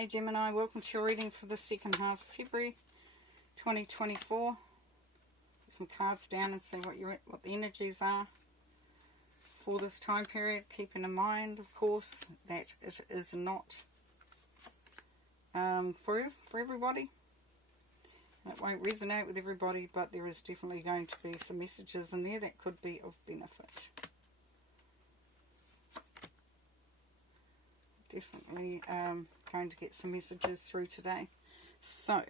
Hey Gemini, welcome to your reading for the second half of February 2024. Put some cards down and see what the energies are for this time period. Keeping in mind, of course, that it is not for everybody. It won't resonate with everybody, but there is definitely going to be some messages in there that could be of benefit. Definitely going to get some messages through today. So,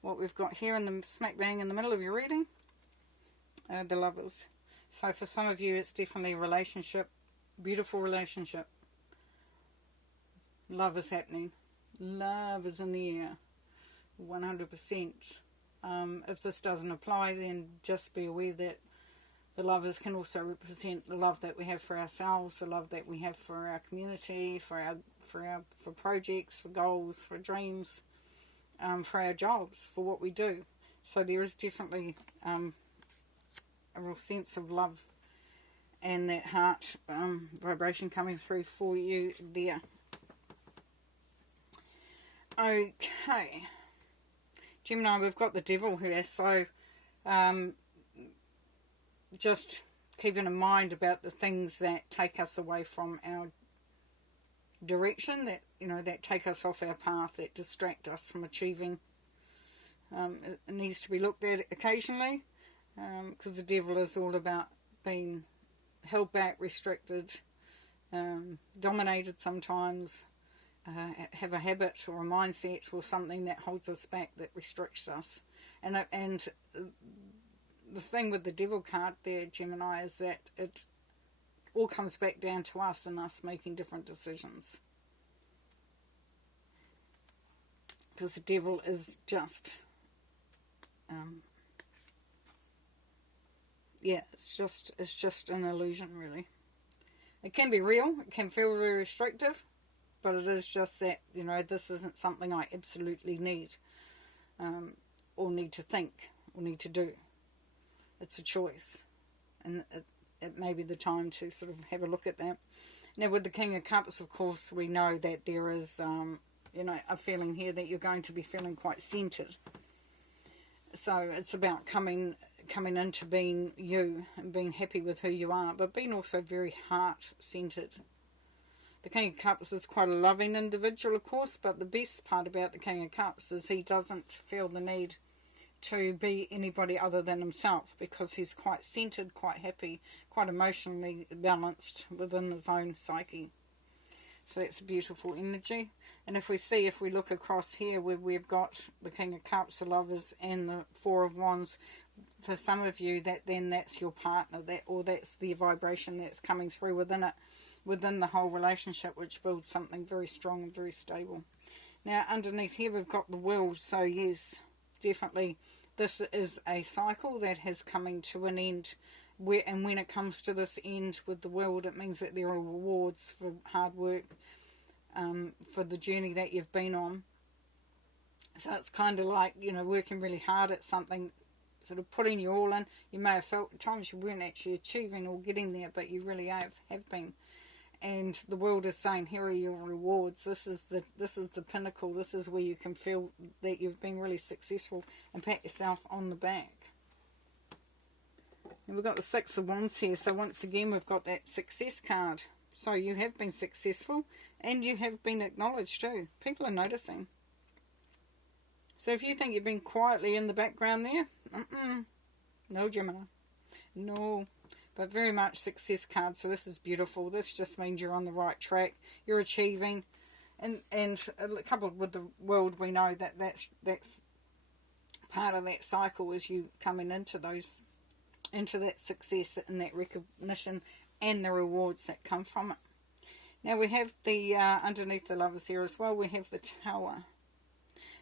what we've got here in the smack bang in the middle of your reading, the Lovers. So for some of you, it's definitely a relationship, beautiful relationship. Love is happening. Love is in the air, 100%. If this doesn't apply, then just be aware that the Lovers can also represent the love that we have for ourselves, the love that we have for our community, for projects, for goals, for dreams, for our jobs, for what we do. So there is definitely a real sense of love and that heart vibration coming through for you there. Okay, Gemini, we've got the Devil here, so just keeping in mind about the things that take us away from our direction, that that take us off our path, that distract us from achieving. It needs to be looked at occasionally, because the Devil is all about being held back, restricted, dominated sometimes, have a habit or a mindset or something that holds us back, that restricts us. And the thing with the Devil card there, Gemini, is that it all comes back down to us and us making different decisions. Because the Devil is just, it's just an illusion, really. It can be real, it can feel very restrictive, but it is just that, this isn't something I absolutely need, or need to think, or need to do. It's a choice, and it may be the time to sort of have a look at that. Now, with the King of Cups, of course, we know that there is, a feeling here that you're going to be feeling quite centered. So it's about coming into being you and being happy with who you are, but being also very heart-centered. The King of Cups is quite a loving individual, of course, but the best part about the King of Cups is he doesn't feel the need to be anybody other than himself, because he's quite centered, quite happy, quite emotionally balanced within his own psyche. So that's a beautiful energy. And if we look across here where we've got the King of Cups, the Lovers, and the Four of Wands, for some of you, that's your partner, that's the vibration that's coming through within the whole relationship, which builds something very strong and very stable. Now, underneath here we've got the World. So yes, definitely this is a cycle that has coming to an end, and when it comes to this end with the World, it means that there are rewards for hard work, for the journey that you've been on. So it's kind of like, working really hard at something, sort of putting your all in. You may have felt at times you weren't actually achieving or getting there, but you really have been. And the World is saying, here are your rewards. This is the pinnacle. This is where you can feel that you've been really successful and pat yourself on the back. And we've got the Six of Wands here. So once again, we've got that success card. So you have been successful and you have been acknowledged too. People are noticing. So if you think you've been quietly in the background there, no, Gemini. No. But very much success card, so this is beautiful. This just means you're on the right track, you're achieving, and coupled with the World, we know that that's part of that cycle, is you coming into that success and that recognition and the rewards that come from it. Now we have the underneath the Lovers here as well, we have the Tower.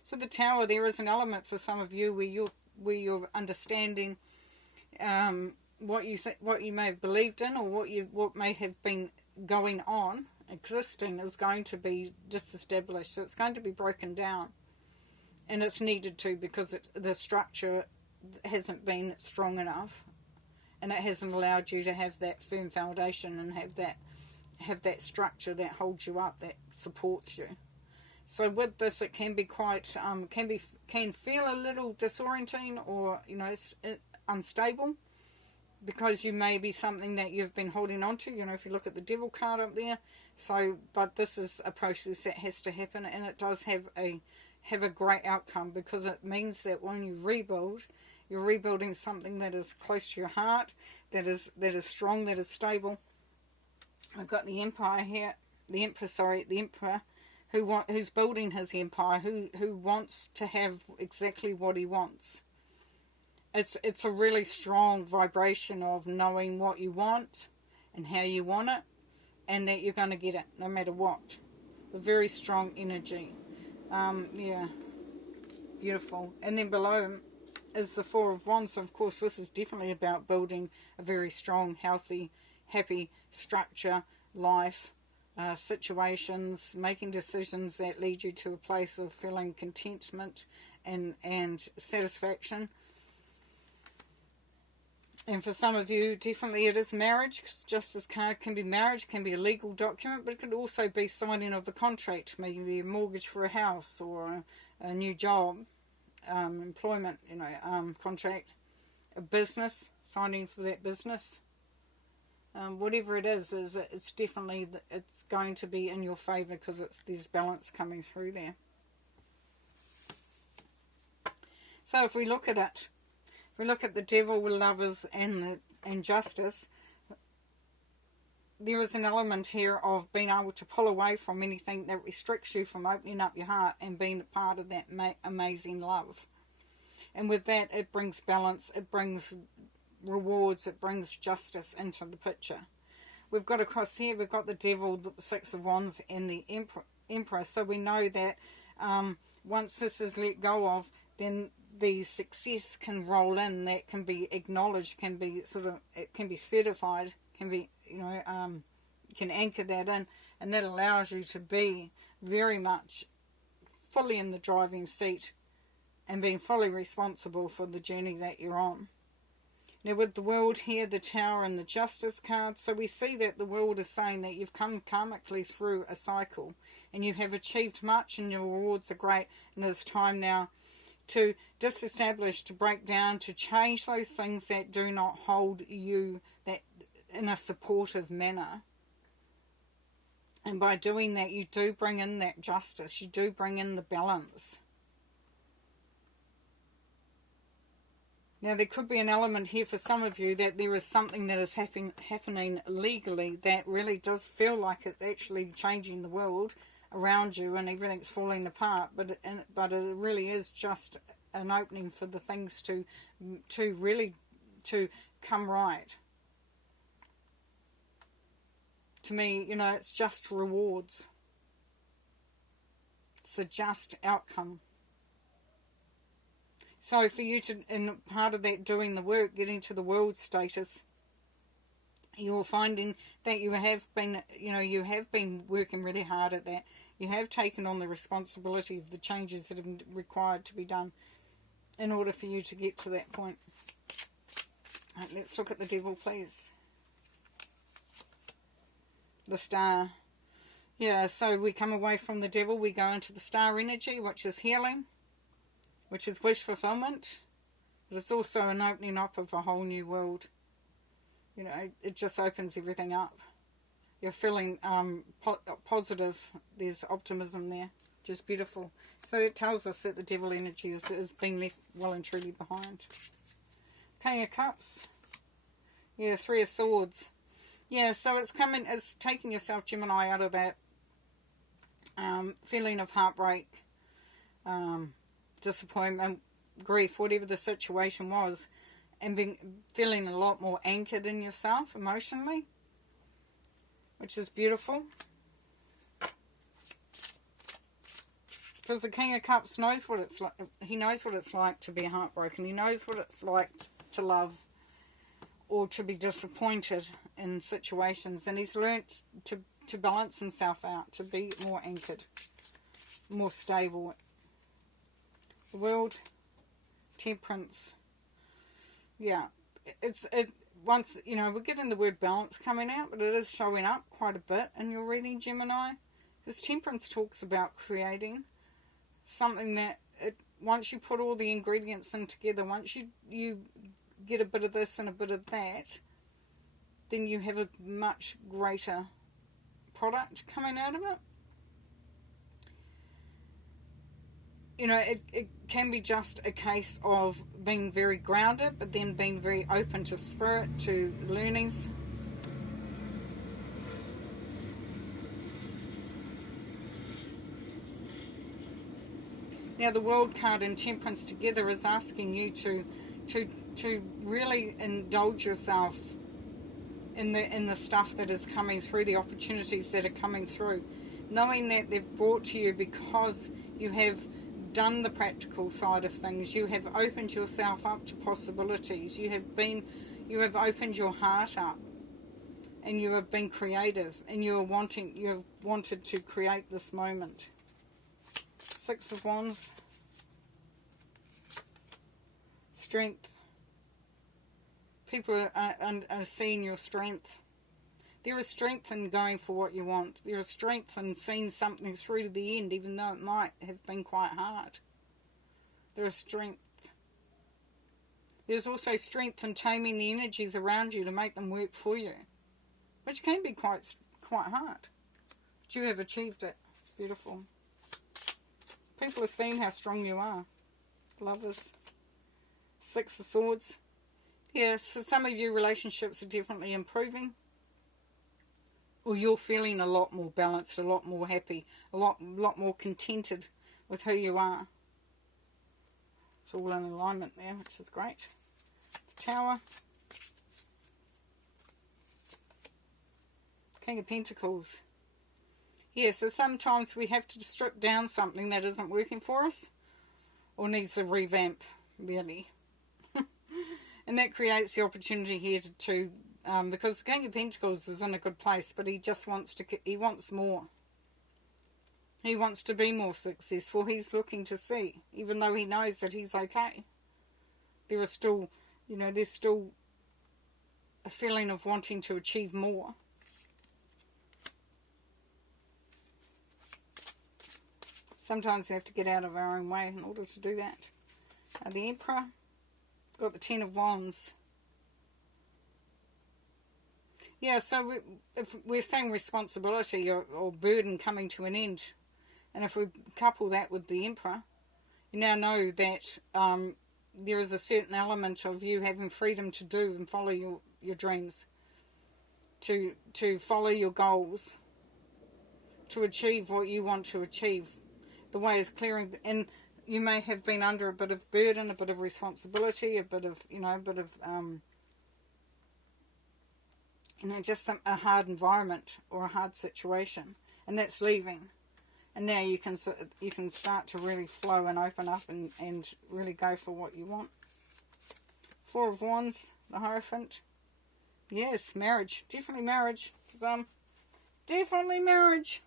So the Tower, there is an element for some of you where you're understanding what you may have believed in, or what may have been going on, existing, is going to be disestablished. So it's going to be broken down, and it's needed to, because the structure hasn't been strong enough, and it hasn't allowed you to have that firm foundation and have that structure that holds you up, that supports you. So with this, it can be quite, can feel a little disorienting, or, you know, it's unstable, because you may be something that you've been holding on to, you know, if you look at the Devil card up there. So, but this is a process that has to happen, and it does have a great outcome, because it means that when you rebuild, you're rebuilding something that is close to your heart, that is strong, that is stable. I've got the Empire here, the Emperor, who's building his empire, who wants to have exactly what he wants. It's a really strong vibration of knowing what you want and how you want it, and that you're going to get it no matter what. A very strong energy. Yeah, beautiful. And then below him is the Four of Wands. So of course this is definitely about building a very strong, healthy, happy structure, life, situations, making decisions that lead you to a place of feeling contentment and satisfaction. And for some of you, definitely it is marriage. Justice card can be marriage, can be a legal document, but it could also be signing of a contract, maybe a mortgage for a house, or a new job, employment, you know, contract, a business, signing for that business. Whatever it is, it's definitely, it's going to be in your favour, because there's balance coming through there. So if we look at it, if we look at the Devil with Lovers and Justice, there is an element here of being able to pull away from anything that restricts you from opening up your heart and being a part of that amazing love. And with that, it brings balance, it brings rewards, it brings justice into the picture. We've got across here, we've got the Devil, the Six of Wands, and the Emperor. So we know that once this is let go of, then the success can roll in, that can be acknowledged, can be sort of, it can be certified, can be, you know, you can anchor that in, and that allows you to be very much fully in the driving seat and being fully responsible for the journey that you're on. Now with the World here, the Tower and the Justice card, so we see that the World is saying that you've come karmically through a cycle and you have achieved much and your rewards are great, and it's time now to disestablish, to break down, to change those things that do not hold you that in a supportive manner. And by doing that, you do bring in that justice, you do bring in the balance. Now there could be an element here for some of you that there is something that is happening legally that really does feel like it's actually changing the world around you and everything's falling apart, but it really is just an opening for the things to really come right. To me, you know, it's just rewards. It's a just outcome. So for you to, in part of that doing the work, getting to the world status, you're finding that you have been, you know, you have been working really hard at that. You have taken on the responsibility of the changes that have been required to be done in order for you to get to that point. Right, let's look at the Devil, please. The Star. Yeah, so we come away from the Devil, we go into the Star energy, which is healing, which is wish fulfillment, but it's also an opening up of a whole new world. You know, it just opens everything up. You're feeling positive. There's optimism there. Just beautiful. So it tells us that the Devil energy is being left well and truly behind. King of Cups. Yeah, Three of Swords. Yeah, so it's taking yourself, Gemini, out of that feeling of heartbreak, disappointment, grief, whatever the situation was, and feeling a lot more anchored in yourself emotionally, which is beautiful. Because the King of Cups knows what it's like. He knows what it's like to be heartbroken. He knows what it's like to love or to be disappointed in situations, and he's learnt to balance himself out, to be more anchored, more stable. The World, Temperance. Yeah, once, you know, we're getting the word balance coming out, but it is showing up quite a bit in your reading, Gemini. This Temperance talks about creating something that, once you put all the ingredients in together, once you get a bit of this and a bit of that, then you have a much greater product coming out of it. You know, it can be just a case of being very grounded, but then being very open to spirit, to learnings. Now the World card and Temperance together is asking you to really indulge yourself in the stuff that is coming through, the opportunities that are coming through, knowing that they've brought to you because you have done the practical side of things. You have opened yourself up to possibilities. You have opened your heart up, and you have been creative, and you have wanted to create this moment. 6 of Wands. Strength. People are seeing your strength. There is strength in going for what you want. There is strength in seeing something through to the end, even though it might have been quite hard. There is strength. There's also strength in taming the energies around you to make them work for you, which can be quite hard. But you have achieved it. It's beautiful. People are seeing how strong you are. Lovers. 6 of Swords. Yes, for some of you, relationships are definitely improving. Or you're feeling a lot more balanced, a lot more happy, a lot more contented with who you are. It's all in alignment there, which is great. The Tower. King of Pentacles. Yeah, so sometimes we have to strip down something that isn't working for us, or needs a revamp, really. And that creates the opportunity here to because the King of Pentacles is in a good place, but he just wants more. He wants to be more successful. He's looking to see, even though he knows that he's okay. There are still, there's still a feeling of wanting to achieve more. Sometimes we have to get out of our own way in order to do that. The Emperor. Got the 10 of Wands. Yeah, so if we're saying responsibility or burden coming to an end, and if we couple that with the Emperor, you now know that there is a certain element of you having freedom to do and follow your dreams, to follow your goals, to achieve what you want to achieve. The way is clearing, and you may have been under a bit of burden, a bit of responsibility, a bit of, just a hard environment or a hard situation, and that's leaving. And now you can start to really flow and open up and really go for what you want. 4 of Wands, the Hierophant. Yes, marriage. Definitely marriage. Definitely marriage.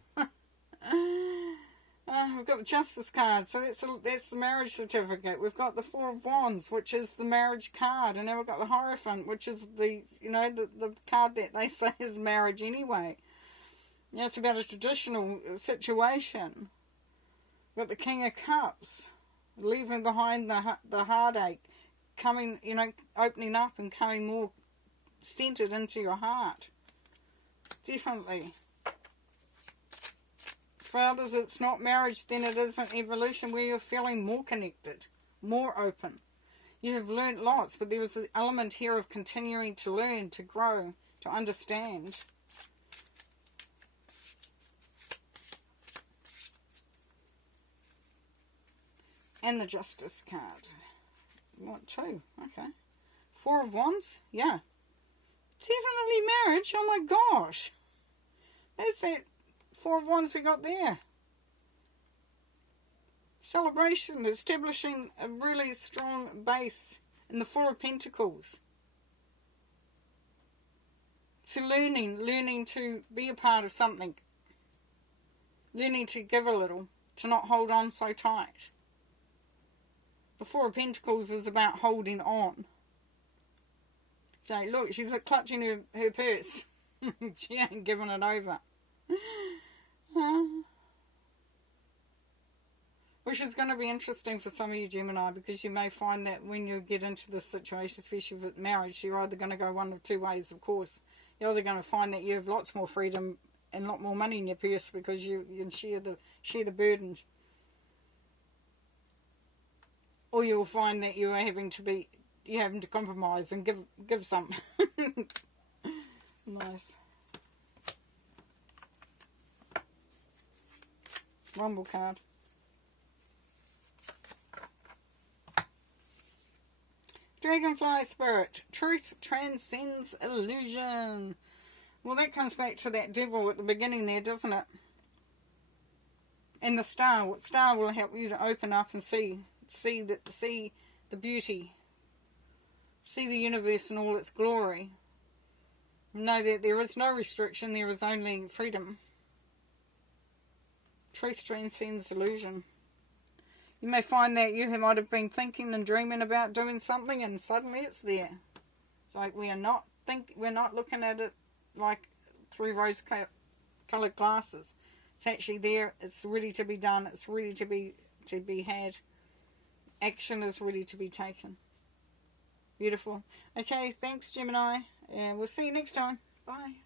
We've got the Justice card, so that's the marriage certificate. We've got the 4 of Wands, which is the marriage card, and now we've got the Hierophant, which is the card that they say is marriage anyway. It's about a traditional situation. We've got the King of Cups, leaving behind the heartache, coming, opening up and coming more centered into your heart. Definitely. For others, it's not marriage, then it is an evolution where you're feeling more connected, more open. You have learnt lots, but there is the element here of continuing to learn, to grow, to understand. And the Justice card. You want 2, okay. 4 of Wands, yeah. Definitely marriage, oh my gosh. There's that 4 of Wands we got there. Celebration, establishing a really strong base in the 4 of Pentacles. So learning to be a part of something. Learning to give a little, to not hold on so tight. The 4 of Pentacles is about holding on. So look, she's clutching her purse. She ain't giving it over. which is going to be interesting for some of you Gemini, because you may find that when you get into this situation, especially with marriage, you're either going to go one of two ways, of course. You're either going to find that you have lots more freedom and a lot more money in your purse because you can share the burden, or you'll find that you're having to compromise and give some. Nice. Rumble card. Dragonfly Spirit. Truth transcends illusion. Well, that comes back to that devil at the beginning there, doesn't it? And the star. What star will help you to open up and see the beauty. See the universe in all its glory. Know that there is no restriction, there is only freedom. Truth transcends illusion. You may find that you might have been thinking and dreaming about doing something, and suddenly it's there. It's like we're not looking at it like through rose-coloured glasses. It's actually there. It's ready to be done. It's ready to be had. Action is ready to be taken. Beautiful. Okay, thanks Gemini, and we'll see you next time. Bye.